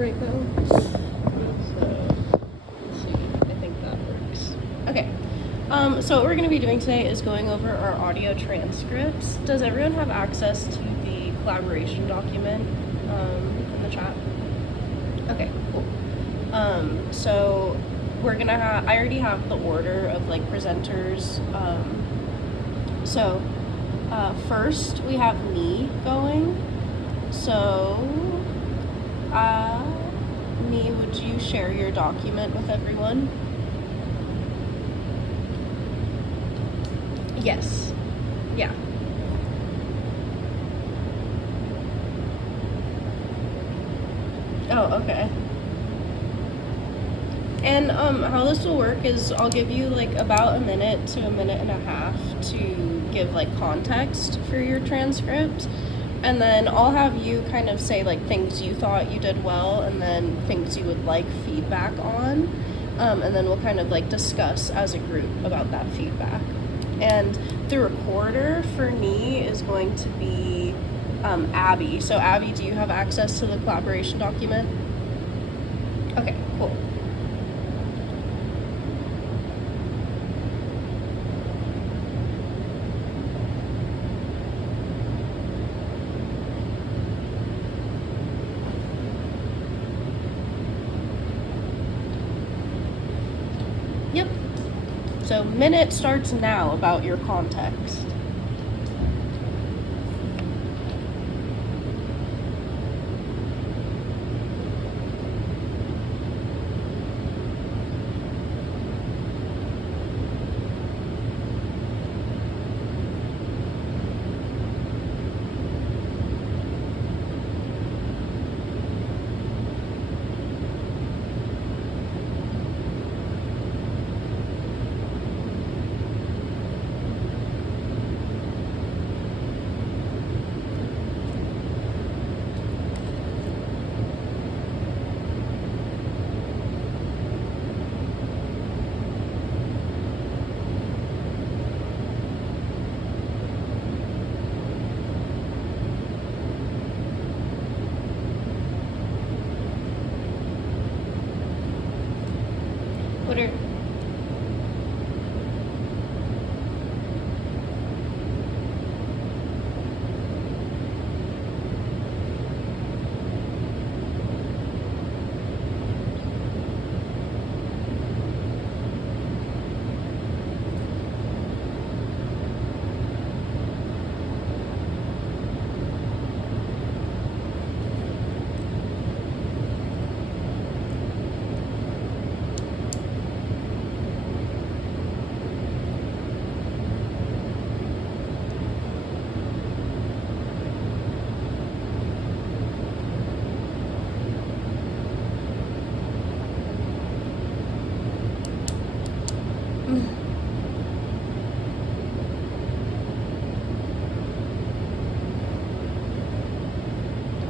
right now. So, let's see. I think that works. Okay. So what we're going to be doing today is going over our audio transcripts. Does everyone have access to the collaboration document in the chat? Okay, cool. So we're gonna have, I already have the order of like presenters. First we have me going. So, me, would you share your document with everyone? Yes. Yeah. Oh, okay. And how this will work is I'll give you like about a minute to a minute and a half to give like context for your transcript. And then I'll have you kind of say like things you thought you did well and then things you would like feedback on. And then we'll kind of like discuss as a group about that feedback. And the recorder for me is going to be Abby. So Abby, do you have access to the collaboration document? Okay, cool. Yep. So minute starts now about your context. What are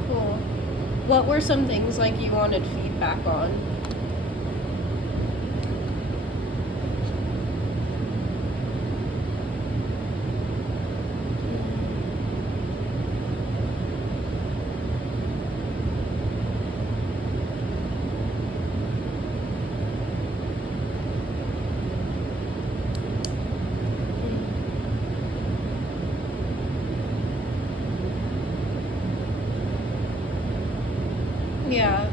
cool. What were some things like you wanted feedback on? Yeah.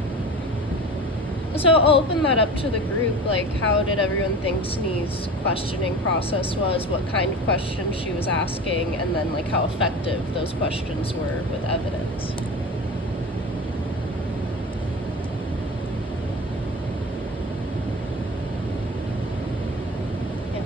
So I'll open that up to the group, like how did everyone think Snee's questioning process was, what kind of questions she was asking, and then like how effective those questions were with evidence. Yeah.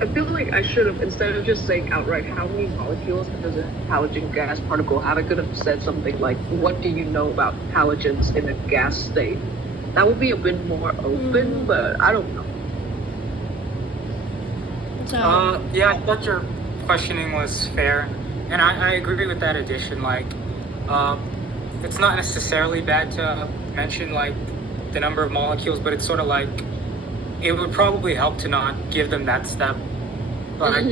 I feel like I should have, instead of just saying outright how many molecules does a halogen gas particle have, I could have said something like, what do you know about halogens in a gas state? That would be a bit more open, but I don't know. So, Yeah, I thought your questioning was fair, and I agree with that addition. Like, uh, it's not necessarily bad to mention like the number of molecules, but it's sort of like it would probably help to not give them that step, like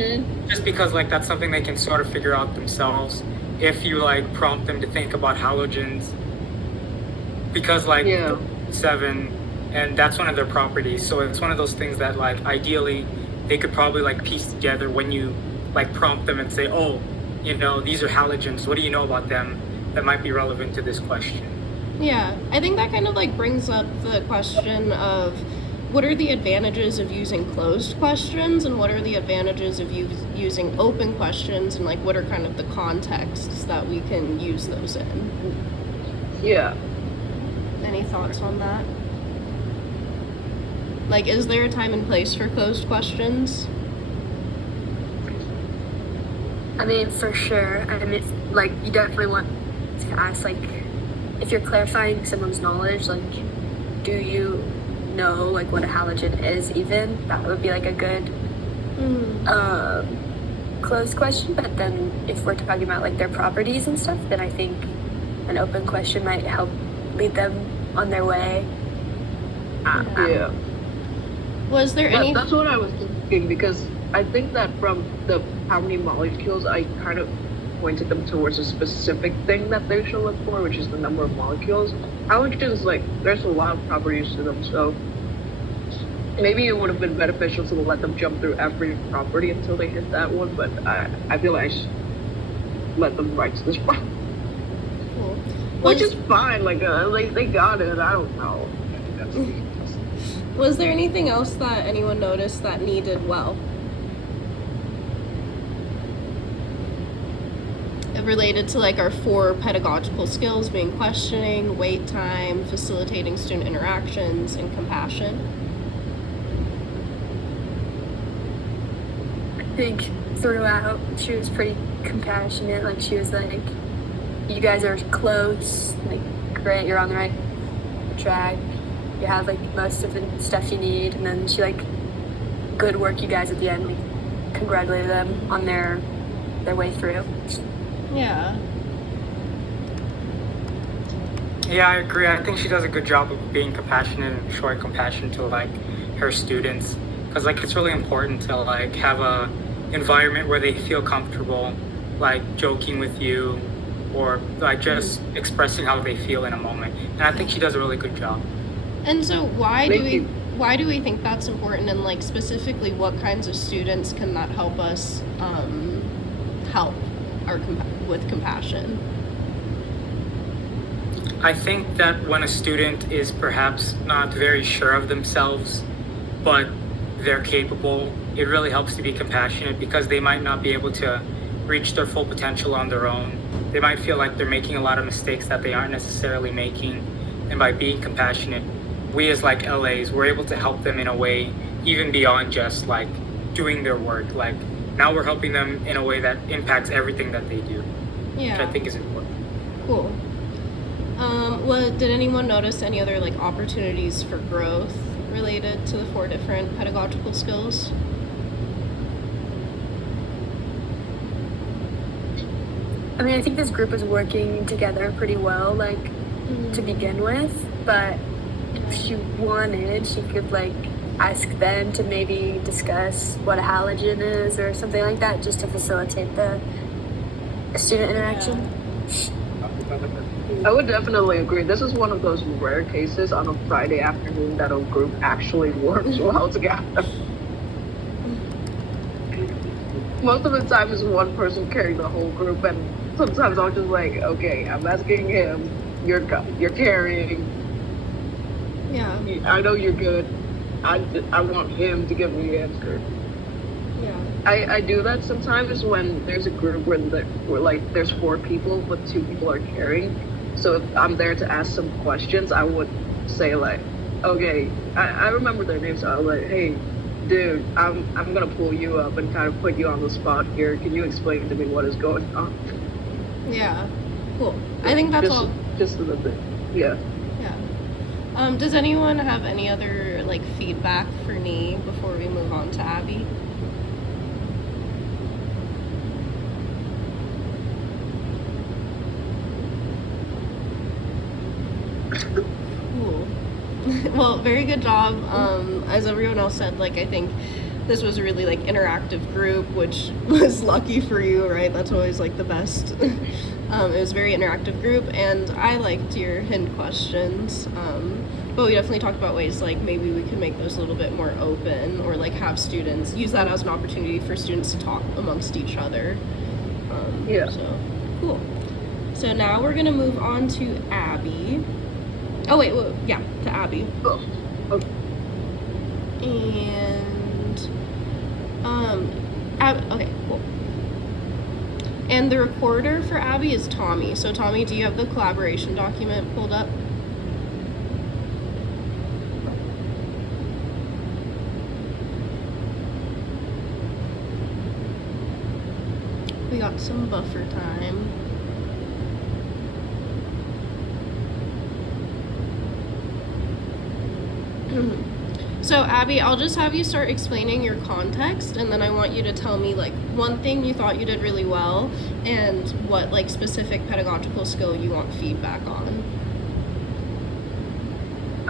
just because like that's something they can sort of figure out themselves if you like prompt them to think about halogens, because like Yeah. 7, and that's one of their properties. So it's one of those things that like ideally they could probably like piece together when you like prompt them and say, oh, you know, these are halogens. What do you know about them that might be relevant to this question? yeah, I think that kind of like brings up the question of what are the advantages of using closed questions and what are the advantages of using open questions, and like what are kind of the contexts that we can use those in. Yeah. Any thoughts on that? Like, is there a time and place for closed questions? I mean, for sure. I mean, like, you definitely want to ask, like, if you're clarifying someone's knowledge, like, do you know, like, what a halogen is even? That would be, like, a good closed question. But then if we're talking about, like, their properties and stuff, then I think an open question might help lead them on their way. Yeah. Was there any? That's what I was thinking, because I think that from the how many molecules, I kind of pointed them towards a specific thing that they should look for, which is the number of molecules. Halogens, like, there's a lot of properties to them, so maybe it would have been beneficial to let them jump through every property until they hit that one, but I feel like I should let them right to this part. Cool. Which is fine, like they got it, I don't know. Was there anything else that anyone noticed that needed well? Related to like our 4 pedagogical skills being questioning, wait time, facilitating student interactions, and compassion. I think throughout, she was pretty compassionate. Like, she was like, you guys are close, like, great, you're on the right track. You have, like, most of the stuff you need. And then she, like, good work, you guys, at the end. Like, congratulated them on their way through. Yeah. Yeah, I agree. I think she does a good job of being compassionate and showing compassion to like her students, because like it's really important to like have a environment where they feel comfortable, like joking with you, or like just expressing how they feel in a moment. And I think she does a really good job. And so why Thank do you. why do we think that's important, and like specifically what kinds of students can that help us help with compassion? I think that when a student is perhaps not very sure of themselves, but they're capable, it really helps to be compassionate, because they might not be able to reach their full potential on their own. They might feel like they're making a lot of mistakes that they aren't necessarily making. And by being compassionate, we as like LAs, we're able to help them in a way even beyond just like doing their work. Like now we're helping them in a way that impacts everything that they do, which I Yeah. think is important. Cool. Did anyone notice any other like opportunities for growth related to the 4 different pedagogical skills? I mean, I think this group is working together pretty well, like, to begin with. But if she wanted, she could, like, ask them to maybe discuss what a halogen is or something like that, just to facilitate the student interaction. I would definitely agree. This is one of those rare cases on a Friday afternoon that a group actually works well together. Most of the time it's one person carrying the whole group, and sometimes I'm just like, okay, I'm asking him, you're carrying, Yeah. I know you're good, I want him to give me the answer. Yeah. I do that sometimes when there's a group where like there's 4 people but 2 people are carrying. So if I'm there to ask some questions, I would say like, okay, I remember their names. So I was like, hey, dude, I'm gonna pull you up and kind of put you on the spot here. Can you explain to me what is going on? Yeah. Cool. I think that's just, all. Just the thing. Yeah. Yeah. Does anyone have any other like feedback for Nee before we move on to Abby? Cool. Well, very good job. As everyone else said, like I think this was a really like interactive group, which was lucky for you, right? That's always like the best. It was a very interactive group, and I liked your hint questions. But we definitely talked about ways like maybe we could make those a little bit more open, or like have students use that as an opportunity for students to talk amongst each other. Yeah. So cool. So now we're gonna move on to Abby. Oh wait, yeah, to Abby. Oh, okay. And okay, cool. And the recorder for Abby is Tommy. So Tommy, do you have the collaboration document pulled up? We got some buffer time. So Abby, I'll just have you start explaining your context, and then I want you to tell me like one thing you thought you did really well and what like specific pedagogical skill you want feedback on.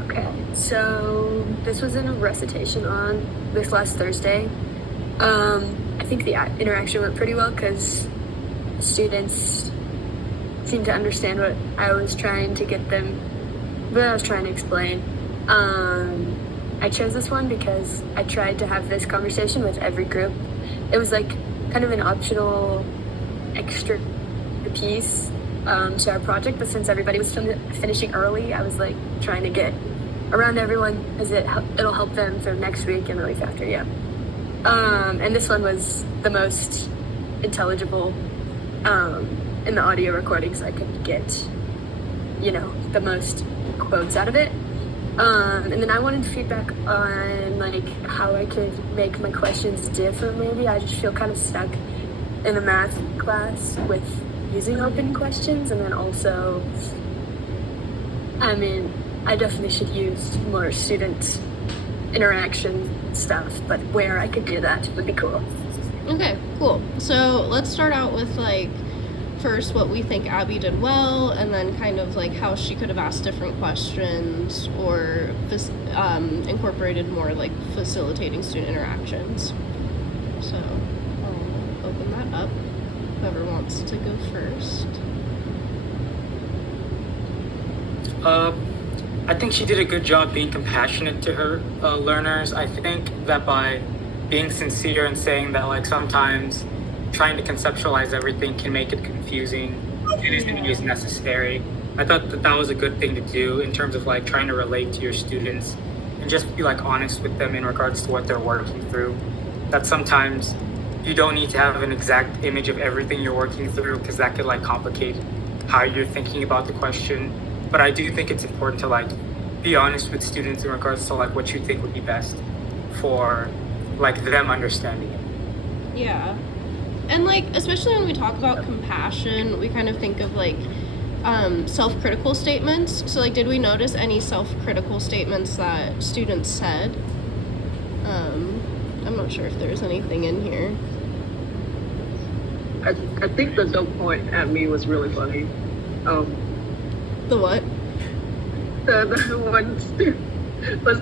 Okay, so this was in a recitation on this last Thursday. I think the interaction went pretty well because students seemed to understand what I was trying to get them, what I was trying to explain. I chose this one because I tried to have this conversation with every group. It was like kind of an optional extra piece to our project, but since everybody was finishing early, I was like trying to get around everyone as it'll help them for next week and the week after, yeah. And this one was the most intelligible in the audio recordings I could get, the most quotes out of it. And then I wanted feedback on like how I could make my questions different. Maybe I just feel kind of stuck in a math class with using open questions, and then also, I definitely should use more student interaction stuff, but where I could do that would be cool. Okay, cool. So let's start out with like first what we think Abby did well, and then kind of like how she could have asked different questions or incorporated more like facilitating student interactions. So I'll open that up. Whoever wants to go first. I think she did a good job being compassionate to her learners. I think that by being sincere and saying that like sometimes trying to conceptualize everything can make it confusing. It isn't always necessary. I thought that was a good thing to do in terms of like trying to relate to your students and just be like honest with them in regards to what they're working through. That sometimes you don't need to have an exact image of everything you're working through because that could like complicate how you're thinking about the question. But I do think it's important to like be honest with students in regards to like what you think would be best for like them understanding it. Yeah. And like, especially when we talk about compassion, we kind of think of like self-critical statements. So like, did we notice any self-critical statements that students said? I'm not sure if there's anything in here. I think the don't point at me was really funny. The what? The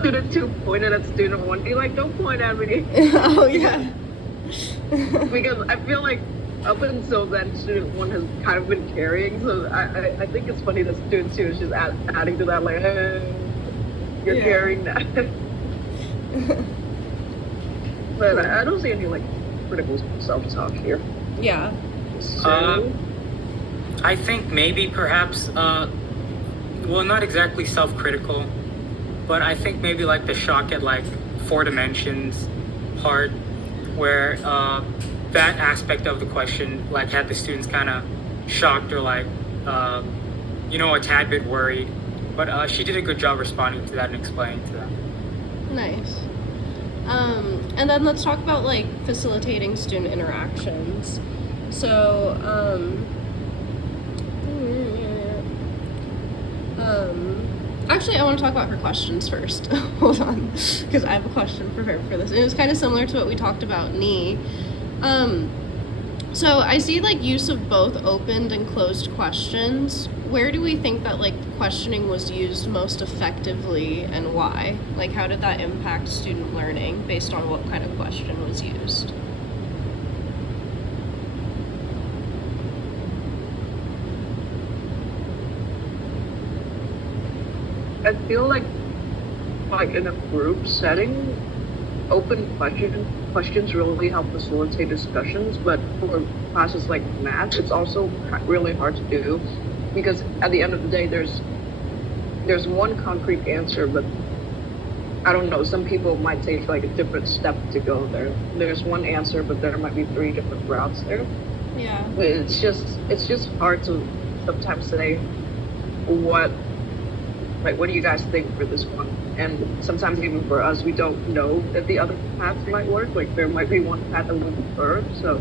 student 2 pointed at student 1. Be like, don't point at me. Oh yeah. Because I feel like up until then, student 1 has kind of been carrying. So I think it's funny that student 2 is just adding to that, like, hey, you're carrying that. But I don't see any like critical self-talk here. Yeah. So, I think maybe perhaps, well, not exactly self-critical, but I think maybe like the shock at like 4 dimensions part, where that aspect of the question like had the students kind of shocked or like, a tad bit worried. But she did a good job responding to that and explaining to them. Nice. And then let's talk about like facilitating student interactions. So, actually, I want to talk about her questions first. Hold on, because I have a question for her for this. And it was kind of similar to what we talked about, Nee. So I see like use of both opened and closed questions. Where do we think that like questioning was used most effectively and why? Like how did that impact student learning based on what kind of question was used? I feel like in a group setting, open questions really help facilitate discussions, but for classes like math, it's also really hard to do because at the end of the day, there's one concrete answer, but I don't know. Some people might take like a different step to go there. There's one answer, but there might be 3 different routes there. Yeah. It's just hard to sometimes say what do you guys think for this one? And sometimes even for us, we don't know that the other paths might work. Like there might be one path that we prefer. So,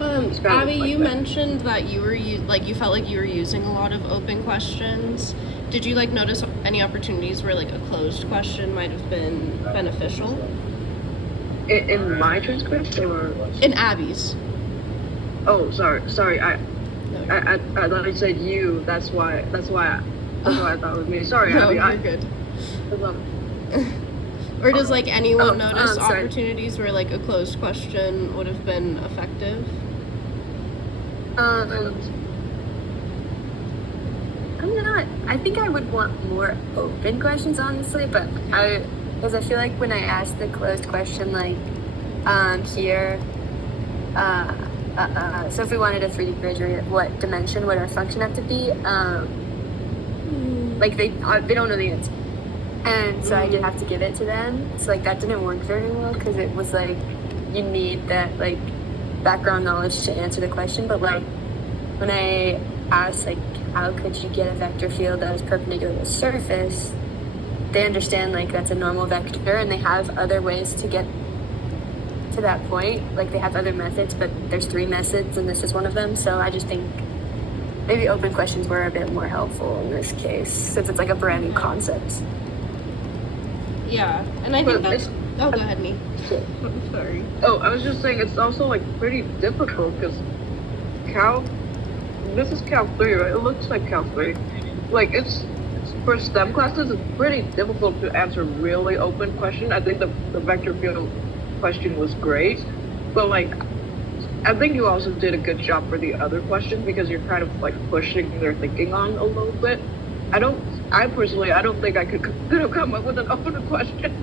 it's kind of Abby, like you that. mentioned that you were you felt like you were using a lot of open questions. Did you like notice any opportunities where like a closed question might have been beneficial? In my transcript, or In Abby's. oh, sorry, I No, thought I said you. That's why I thought it was me. Sorry, no, Abby. you're good. I Or does like anyone notice sorry. opportunities where like a closed question would have been effective? I think I would want more open questions, honestly, but because I feel like when I ask the closed question, like, here, so if we wanted a 3D bridge, or what dimension would our function have to be? Like they don't know the answer. And so I did have to give it to them. So like that didn't work very well because it was like you need that like background knowledge to answer the question. But like when I asked like how could you get a vector field that is perpendicular to the surface, they understand like that's a normal vector and they have other ways to get to that point. Like they have other methods, but there's 3 methods and this is one of them. So I just think maybe open questions were a bit more helpful in this case since it's like a brand new concept. Yeah, and I think But that's. Oh, go ahead, Nee. Sorry. Oh, I was just saying it's also like pretty difficult because this is Cal 3, right? It looks like Cal 3. Like it's for STEM classes, it's pretty difficult to answer really open question. I think the vector field question was great, but like I think you also did a good job for the other questions because you're kind of like pushing their thinking on a little bit. I personally don't think I could have come up with an open question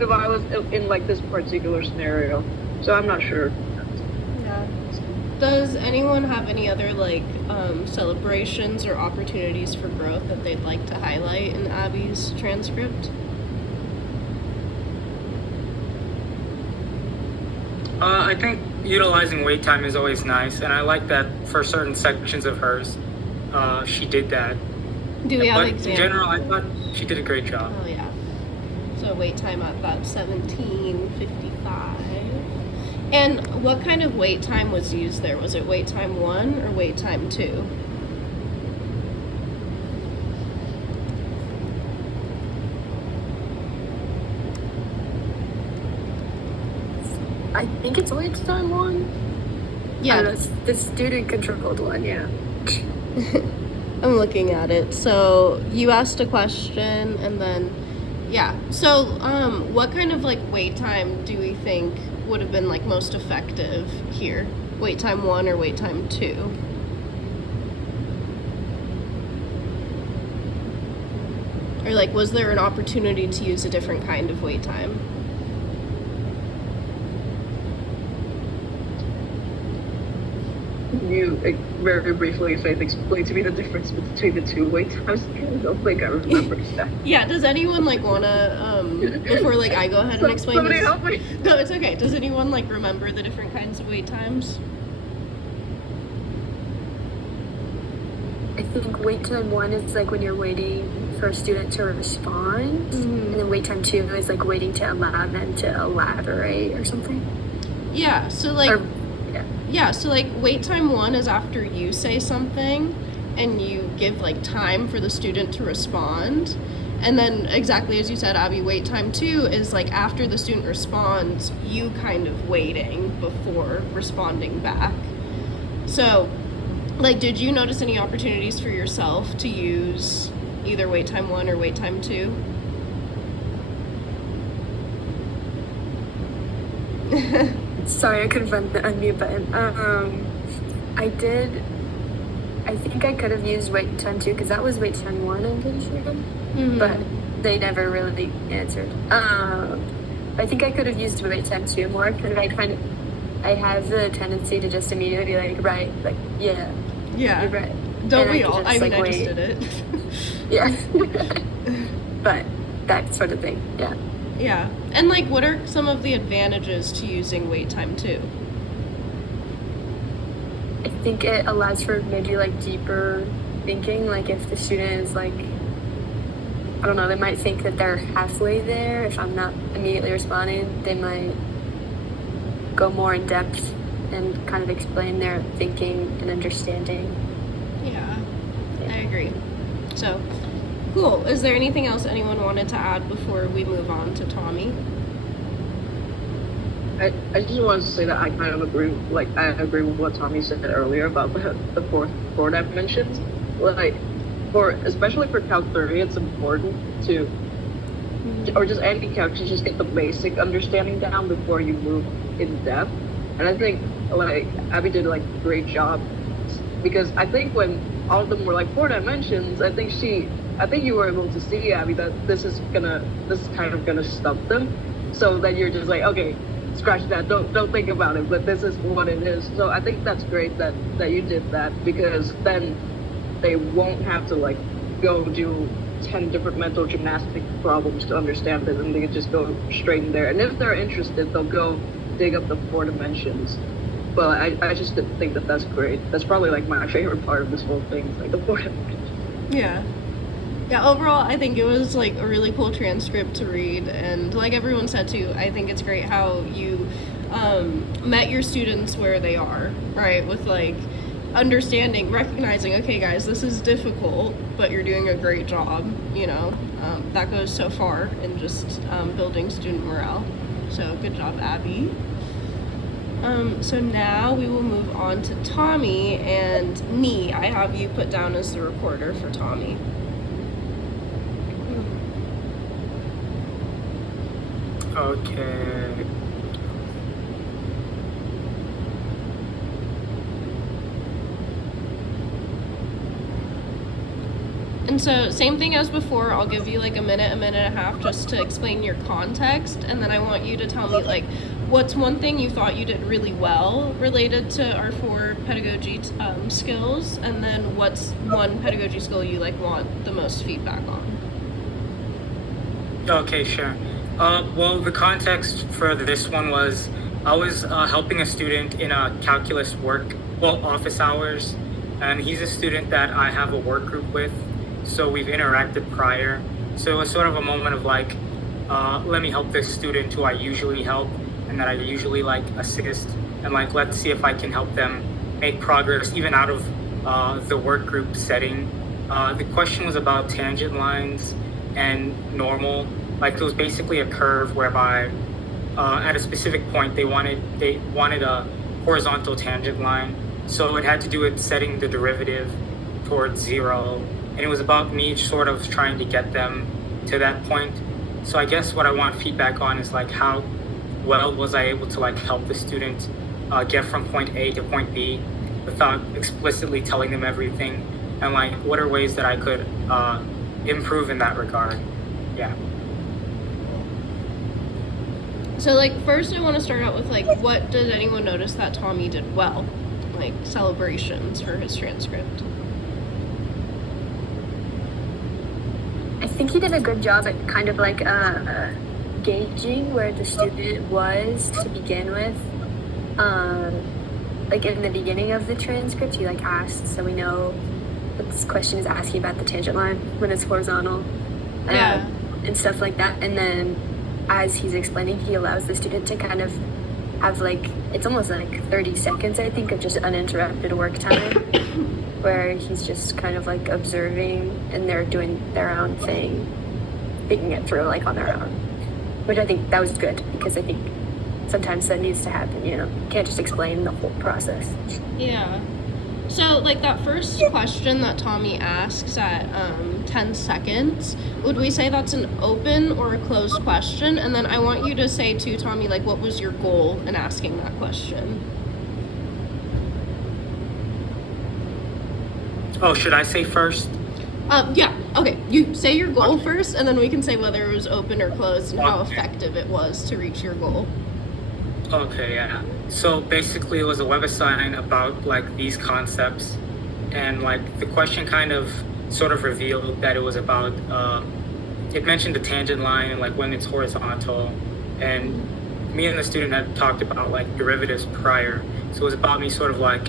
if I was in like this particular scenario. So I'm not sure. Yeah. Does anyone have any other like celebrations or opportunities for growth that they'd like to highlight in Abby's transcript? I think utilizing wait time is always nice, and I like that for certain sections of hers, she did that. Do we have But examples? in general, I thought she did a great job. Oh yeah. So wait time at about 17:55. And what kind of wait time was used there? Was it wait time 1 or wait time 2? I think it's wait time 1. Yeah. That's the student controlled one, yeah. I'm looking at it. So you asked a question and then yeah. So what kind of like wait time do we think would have been like most effective here? Wait time 1 or wait time 2? Or like was there an opportunity to use a different kind of wait time? You very briefly, Faith, explain to me the difference between the 2 wait times. I don't think I remember that. Yeah, does anyone like wanna before like I go ahead and explain Somebody this? help me. No, it's okay. Does anyone like remember the different kinds of wait times? I think wait time 1 is like when you're waiting for a student to respond, and then wait time 2 is like waiting to allow them to elaborate or something. Yeah, so like Or, yeah. yeah, so like wait time 1 is after you say something and you give like time for the student to respond. And then exactly as you said, Abby, wait time 2 is like after the student responds, you kind of waiting before responding back. So, like, did you notice any opportunities for yourself to use either wait time 1 or wait time 2? Sorry, I couldn't find the unmute button. I did. I think I could have used wait time 2 because that was wait time 1. I'm pretty sure, but they never really answered. I think I could have used wait time 2 more because I have the tendency to just immediately be like, right, like yeah, Yeah. you're right. Don't And we could all? just, I mean, like, I just wait. did it. Yeah, but that sort of thing. Yeah. Yeah. And like, what are some of the advantages to using wait time 2? I think it allows for maybe like deeper thinking. Like if the student is like, I don't know, they might think that they're halfway there. If I'm not immediately responding, they might go more in depth and kind of explain their thinking and understanding. Yeah, I agree. So, cool. Is there anything else anyone wanted to add before we move on to Tommy? I just wanted to say that I kind of agree. Like, I agree with what Tommy said earlier about the four dimensions. Like, especially for Calc 3, it's important to, or just any calc, to just get the basic understanding down before you move in depth. And I think like Abby did like a great job, because I think when all of them were like 4 dimensions, I think you were able to see, Abby, that this is kind of gonna stump them, so that you're just like, okay, scratch that, don't think about it, but this is what it is. So I think that's great that you did that, because then they won't have to like go do 10 different mental gymnastic problems to understand it, and they can just go straight in there. And if they're interested, they'll go dig up the 4 dimensions. But I just didn't think that that's great. That's probably like my favorite part of this whole thing, like the 4 dimensions. Yeah. Yeah, overall, I think it was like a really cool transcript to read. And like everyone said too, I think it's great how you met your students where they are, right? With like understanding, recognizing, okay, guys, this is difficult, but you're doing a great job, you know? That goes so far in just building student morale. So good job, Abby. So now we will move on to Tommy, and Nee, I have you put down as the recorder for Tommy. Okay. And so, same thing as before, I'll give you like a minute and a half just to explain your context, and then I want you to tell me like what's one thing you thought you did really well related to our 4 pedagogy skills, and then what's one pedagogy skill you like want the most feedback on. Okay, sure. Well, the context for this one was I was helping a student in a calculus office hours, and he's a student that I have a work group with, so we've interacted prior. So it was sort of a moment of like, let me help this student who I usually help and that I usually like assist, and like, let's see if I can help them make progress even out of the work group setting. The question was about tangent lines and normal. Like, it was basically a curve whereby at a specific point they wanted a horizontal tangent line, so it had to do with setting the derivative towards 0, and it was about me sort of trying to get them to that point. So I guess what I want feedback on is like, how well was I able to like help the student get from point A to point B without explicitly telling them everything, and like what are ways that I could improve in that regard. Yeah. So like first I want to start out with like, what did anyone notice that Tommy did well? Like celebrations for his transcript. I think he did a good job at kind of like gauging where the student was to begin with. Like in the beginning of the transcript, he like asked, so we know this question is asking about the tangent line when it's horizontal, Yeah. and stuff like that. And then as he's explaining, he allows the student to kind of have like, it's almost like 30 seconds, I think, of just uninterrupted work time where he's just kind of like observing and they're doing their own thing, thinking it through like on their own, which I think that was good because I think sometimes that needs to happen, you know, you can't just explain the whole process. Yeah. So, like, that first question that Tommy asks at 10 seconds, would we say that's an open or a closed question? And then I want you to say to Tommy, like, what was your goal in asking that question? Oh, should I say first? Yeah, okay. You say your goal first, and then we can say whether it was open or closed and how Okay. effective it was to reach your goal. Okay, yeah. So basically, it was a webassign about like these concepts, and like the question kind of sort of revealed that it was about. It mentioned the tangent line and like when it's horizontal, and me and the student had talked about like derivatives prior. So it was about me sort of like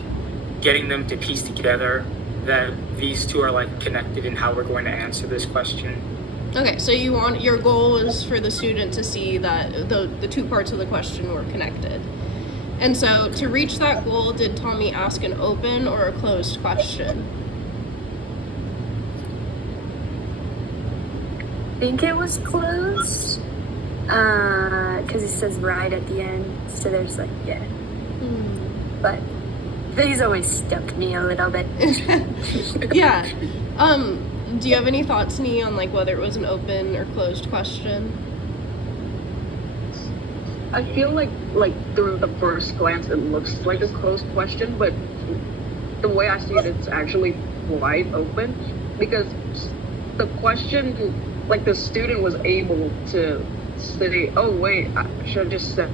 getting them to piece together that these two are like connected in how we're going to answer this question. Okay, so your goal is for the student to see that the two parts of the question were connected. And so to reach that goal, did Tommy ask an open or a closed question? I think it was close, because it says right at the end, so there's like, yeah, but he's always stumped me a little bit. Yeah. Do you have any thoughts, Nee, on like whether it was an open or closed question? I feel like through the first glance it looks like a closed question, but the way I see it, it's actually wide open because the question, like the student was able to say, "Oh wait, I should have just said."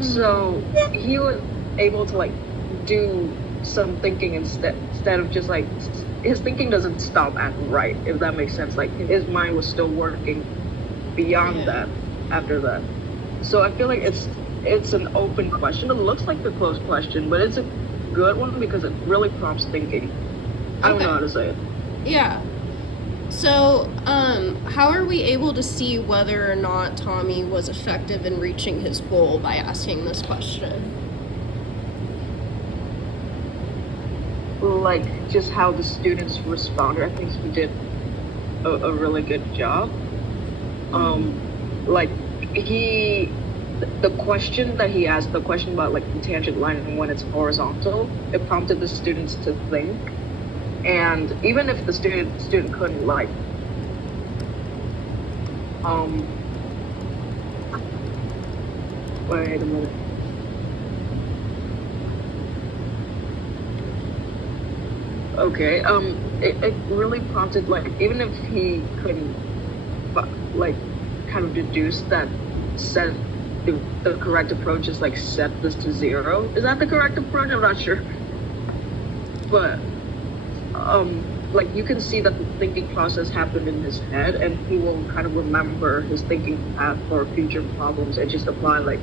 So he was able to like do some thinking instead of just like his thinking doesn't stop at right, if that makes sense. Like his mind was still working beyond Yeah. that after that. So I feel like it's an open question. It looks like a closed question, but it's a good one because it really prompts thinking. I don't Okay. know how to say it. Yeah. So, how are we able to see whether or not Tommy was effective in reaching his goal by asking this question? Like just how the students responded. I think he did a really good job. Like the question that he asked, the question about like the tangent line and when it's horizontal, it prompted the students to think. And even if the student couldn't like wait a minute. Okay, it really prompted like even if he couldn't like kind of deduce that set the correct approach is like set this to 0. Is that the correct approach? I'm not sure. But like you can see that the thinking process happened in his head and he will kind of remember his thinking path for future problems and just apply like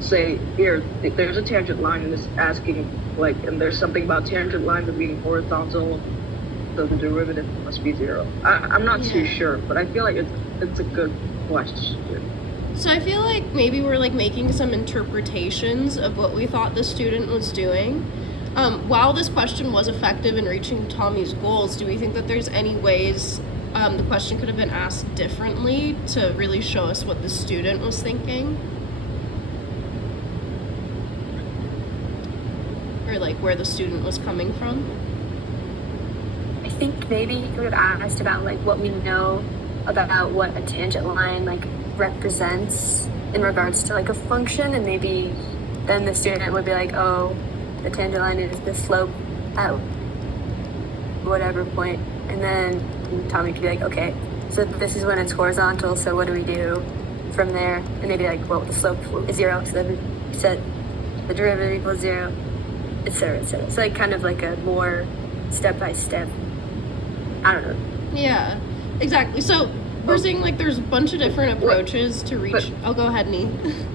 say here there's a tangent line and it's asking like and there's something about tangent lines being horizontal, so the derivative must be 0. I'm not too Yeah. sure, but I feel like it's a good question. So I feel like maybe we're like making some interpretations of what we thought the student was doing. While this question was effective in reaching Tommy's goals, do we think that there's any ways the question could have been asked differently to really show us what the student was thinking? Or like where the student was coming from? I think maybe you could have asked about like what we know about what a tangent line like represents in regards to like a function, and maybe then the student would be like, oh, the tangent line is the slope at whatever point, and then Tommy could be like, okay, so this is when it's horizontal, so what do we do from there? And they'd be like, well, the slope is 0, so then we set the derivative equals 0, etc., etc. It's like kind of like a more step-by-step, I don't know. Yeah, exactly. So we're saying like there's a bunch of different approaches to reach. Oh, go ahead, Nee.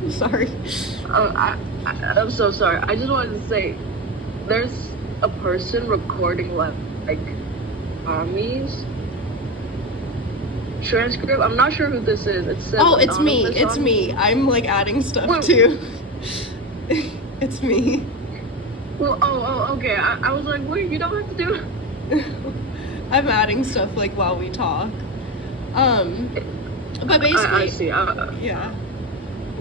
Sorry. I'm so sorry. I just wanted to say, there's a person recording like Tommy's transcript. I'm not sure who this is. It says Oh, it's me. anonymous It's on- me. I'm like adding stuff Wait. too. It's me. Well, okay. I was like, wait, you don't have to do it. I'm adding stuff like while we talk. But basically, I see. yeah.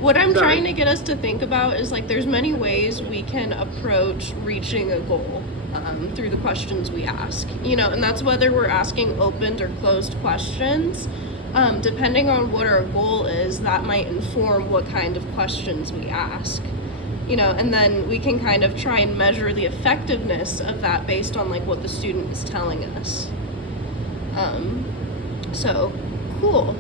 What I'm Sorry. trying to get us to think about is like there's many ways we can approach reaching a goal through the questions we ask. And that's whether we're asking opened or closed questions. Depending on what our goal is, that might inform what kind of questions we ask. And then we can kind of try and measure the effectiveness of that based on like what the student is telling us. So cool.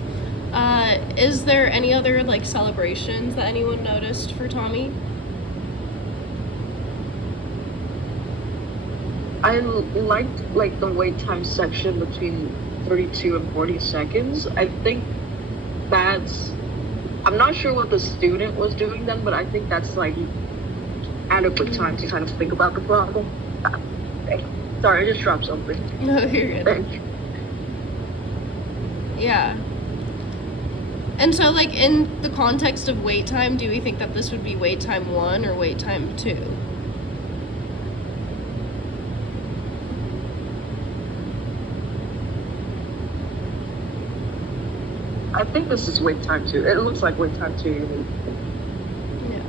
Is there any other like celebrations that anyone noticed for Tommy? I liked like the wait time section between 32 and 40 seconds. I think that's, I'm not sure what the student was doing then, but I think that's like adequate time to kind of think about the problem. Okay. Sorry, I just dropped something. No, you're good. Thank you. Yeah. And so, like, in the context of wait time, do we think that this would be wait time 1 or wait time 2? I think this is wait time 2. It looks like wait time 2 even. Yeah.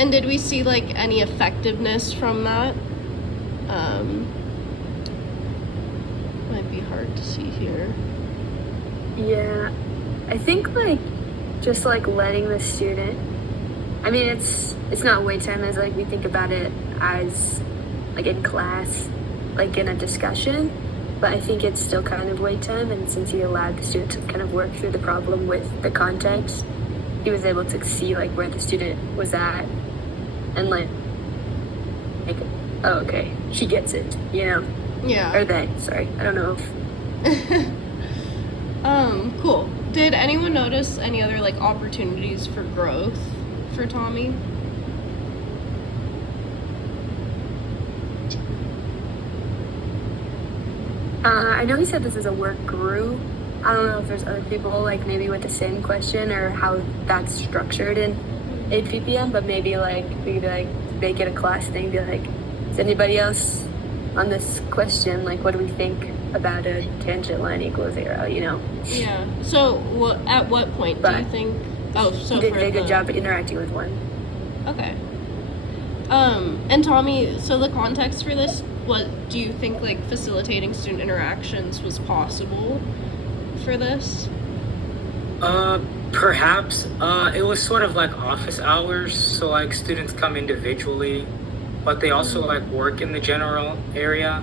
And did we see, like, any effectiveness from that? Might be hard to see here. Yeah, I think like just like letting the student. I mean, it's not wait time as like we think about it as like in class, like in a discussion, but I think it's still kind of wait time. And since he allowed the student to kind of work through the problem with the context, he was able to see like where the student was at, and like oh okay, she gets it, Yeah. or they. Sorry, I don't know if. Cool. Did anyone notice any other like opportunities for growth for Tommy? I know he said this is a work group. I don't know if there's other people like maybe with the same question or how that's structured in APPM, but maybe like we could be like make it a class thing. Be like, is anybody else on this question? Like, what do we think about a tangent line equals 0? Yeah. So, at what point do you But think? Oh, so he did for a good the- job interacting with one. Okay. And Tommy, so the context for this, what do you think like facilitating student interactions was possible for this? Perhaps. It was sort of like office hours, so like students come individually, but they also like work in the general area.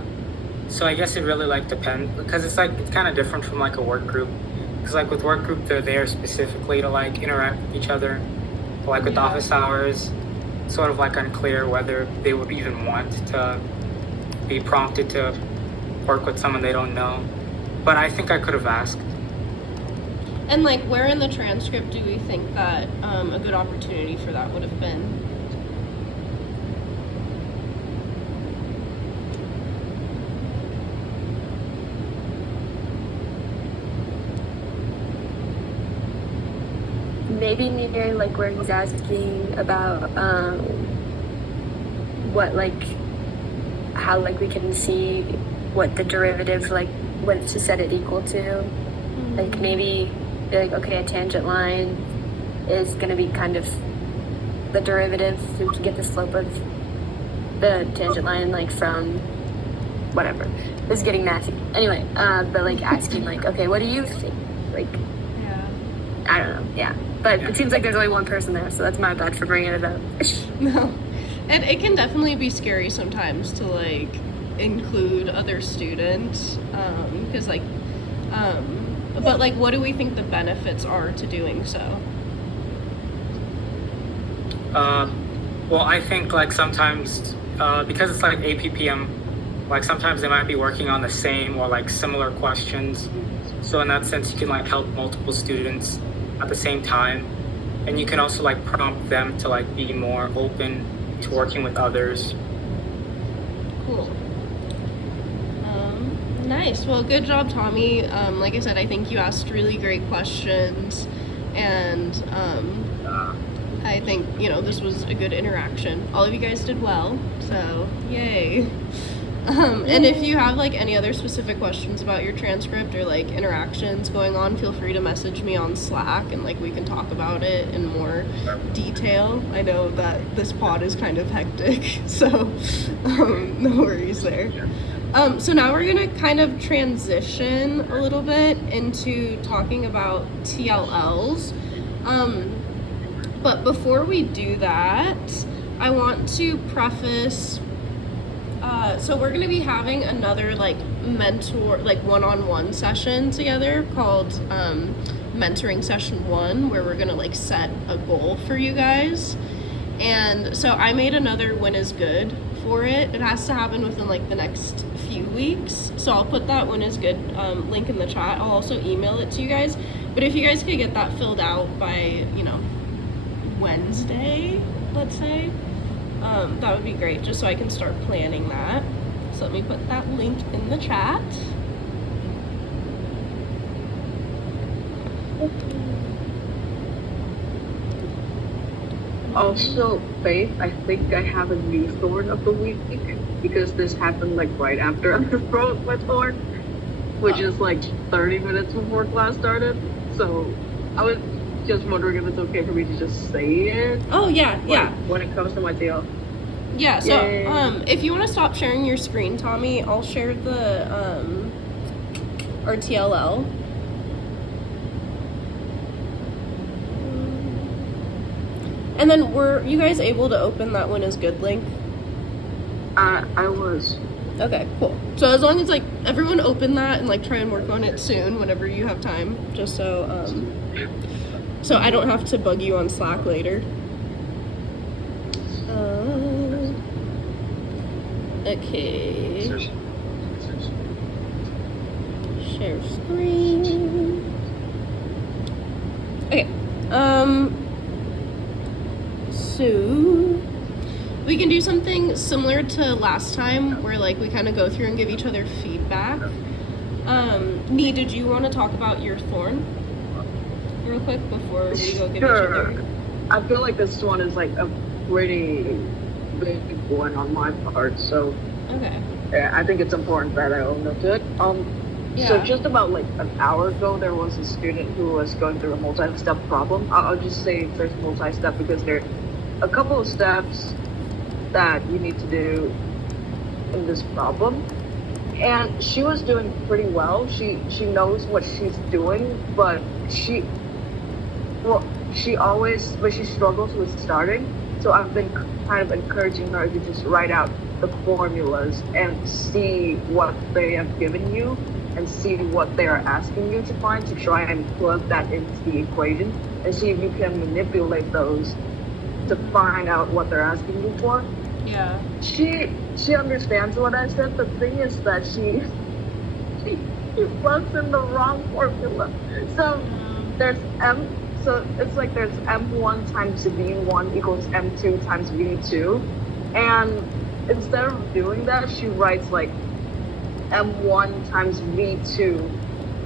So I guess it really like depends, because it's kind of different from like a work group. Because like with work group, they're there specifically to like interact with each other. But like with Yeah. office hours, sort of like unclear whether they would even want to be prompted to work with someone they don't know. But I think I could have asked. And like, where in the transcript do we think that a good opportunity for that would have been? Maybe near like where he's asking about what like how like we can see what the derivative like what to set it equal to. Like maybe be like, okay, a tangent line is gonna be kind of the derivative to get the slope of the tangent line like from whatever. This is getting messy. Anyway, but like asking like, okay, what do you think? Like Yeah. I don't know, yeah. But it seems like there's only one person there, so that's my bad for bringing it up. No. It can definitely be scary sometimes to like include other students because like but like what do we think the benefits are to doing so? Well, I think like sometimes because it's like APPM, like sometimes they might be working on the same or like similar questions. So in that sense, you can like help multiple students at the same time. and you can also like prompt them to like be more open to working with others. Cool. Nice. Well, good job, Tommy. Like I said, I think you asked really great questions, and I think, this was a good interaction. All of you guys did well, so yay. And if you have like any other specific questions about your transcript or like interactions going on, feel free to message me on Slack and like we can talk about it in more detail. I know that this pod is kind of hectic, so no worries there. So now we're gonna kind of transition a little bit into talking about TLLs. But before we do that, I want to preface, so we're going to be having another like mentor, like one-on-one session together called mentoring session 1, where we're going to like set a goal for you guys. And so I made another When is Good for it. It has to happen within like the next few weeks. So I'll put that When is Good link in the chat. I'll also email it to you guys. But if you guys could get that filled out by, Wednesday, let's say, that would be great, just so I can start planning that. So let me put that link in the chat. Also, Faith, I think I have a new thorn of the week because this happened like right after I wrote my thorn, which is like 30 minutes before class started. So I was just wondering if it's okay for me to just say it. Oh yeah, yeah. When it comes to my TL. Yeah, so Yay. If you want to stop sharing your screen, Tommy, I'll share the our TLL. And then were you guys able to open that When is Good link? I was. Okay, cool. So as long as like everyone open that and like try and work on it soon whenever you have time, just so I don't have to bug you on Slack later. Okay. Share screen. Okay. So we can do something similar to last time where like we kind of go through and give each other feedback. Nee, did you want to talk about your thorn real quick before we go give each other? I feel like this one is like a pretty big one on my part, so Okay. yeah, I think it's important that I own up to it. Yeah. So just about like an hour ago, there was a student who was going through a multi-step problem. I'll just say there's multi-step because there are a couple of steps that you need to do in this problem. And she was doing pretty well. She knows what she's doing, but she struggles with starting. So I've been kind of encouraging her to just write out the formulas and see what they have given you and see what they are asking you to find, to try and plug that into the equation and see if you can manipulate those to find out what they're asking you for. Yeah. She understands what I said. The thing is that she plugs in the wrong formula. So there's so it's like there's M1 times V1 equals M2 times V2. And instead of doing that, she writes like M1 times V2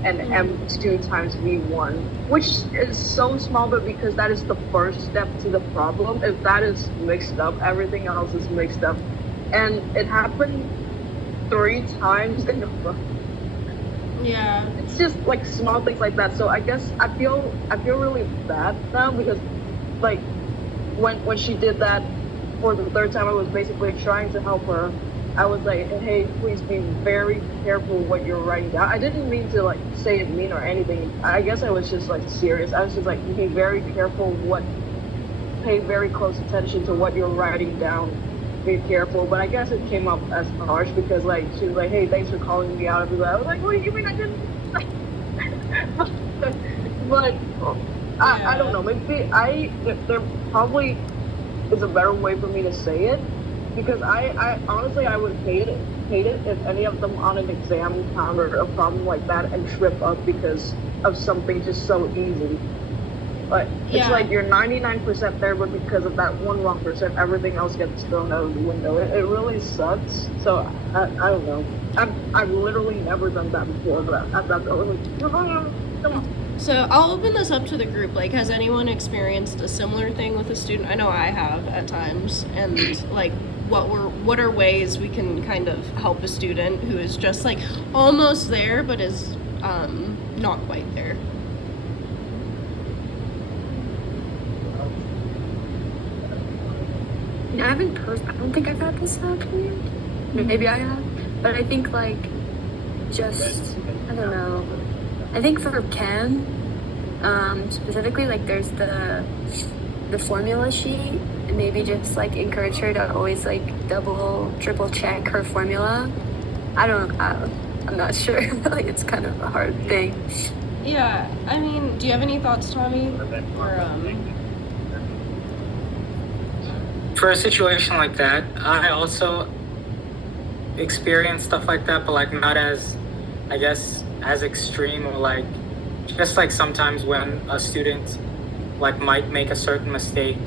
and M2 times V1, which is so small, but because that is the first step to the problem. If that is mixed up, everything else is mixed up. And it happened 3 times in a row. Yeah. It's just like small things like that. So I guess I feel really bad now because like when she did that for the 3rd time, I was basically trying to help her. I was like, hey, please be very careful what you're writing down. I didn't mean to like say it mean or anything. I guess I was just like serious. I was just like, be very careful pay very close attention to what you're writing down. Be careful. But I guess it came up as harsh because like she was like, hey, thanks for calling me out. I was like, what do you mean I didn't? But I don't know. Maybe there probably is a better way for me to say it. Because I honestly, I would hate it if any of them on an exam encounter a problem like that and trip up because of something just so easy. Like Yeah. it's like you're 99% there, but because of that one wrong percent, everything else gets thrown out of the window. It really sucks. So I don't know. I've literally never done that before, but that's like, come on. So I'll open this up to the group. Like, has anyone experienced a similar thing with a student? I know I have at times. And like, what are ways we can kind of help a student who is just like almost there, but is not quite there? I don't think I've had this happen. Maybe I have, but I think like just I don't know. I think for Cam, specifically, like there's the formula sheet, and maybe just like encourage her to always like double, triple check her formula. I'm not sure. Like it's kind of a hard thing. Yeah, I mean, do you have any thoughts, Tommy? Or For a situation like that, I also experience stuff like that, but like not as, I guess, as extreme, or like just like sometimes when a student like might make a certain mistake,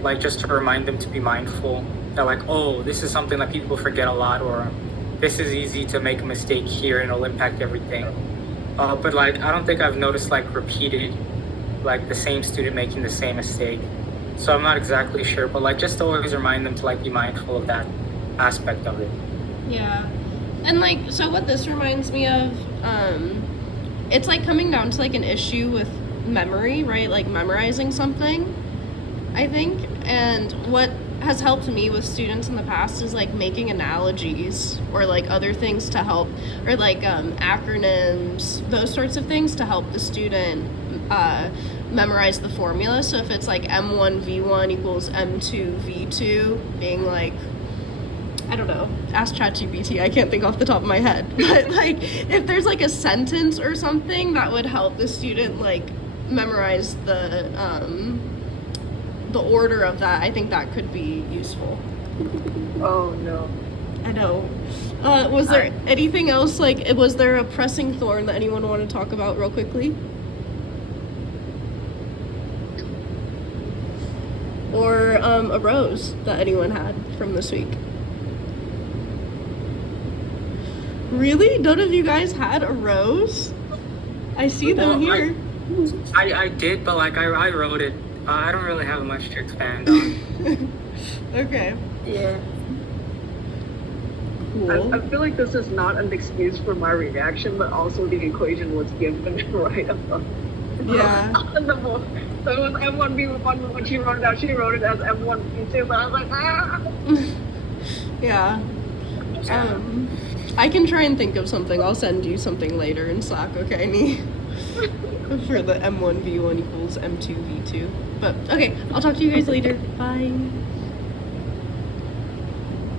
like just to remind them to be mindful that like, oh, this is something that people forget a lot, or this is easy to make a mistake here and it'll impact everything. But like I don't think I've noticed like repeated, like the same student making the same mistake. So I'm not exactly sure, but like just to always remind them to like be mindful of that aspect of it. yeah. And like, so what this reminds me of, it's like coming down to like an issue with memory, right? Like memorizing something, I think. And what has helped me with students in the past is like making analogies or like other things to help, or like acronyms, those sorts of things to help the student memorize the formula. So if it's like M1V1 equals M2V2, being like, I don't know, ask ChatGPT, I can't think off the top of my head. But like if there's like a sentence or something that would help the student like memorize the order of that, I think that could be useful. Oh no. I know. Was there anything else, like, was there a pressing thorn that anyone wanted to talk about real quickly? Or a rose that anyone had from this week? Really? None of you guys had a rose? I see them Well, here. I did, but like I wrote it. I don't really have much to expand on. Okay. Yeah. Cool. I feel like this is not an excuse for my reaction, but also the equation was given right above. Yeah. On the board. So it was M1V1, but when she wrote it out, she wrote it as M1V2, but I was like, Yeah. I can try and think of something. I'll send you something later in Slack, okay, Nee? For the M1V1 equals M2V2. But, okay, I'll talk to you guys later. Bye.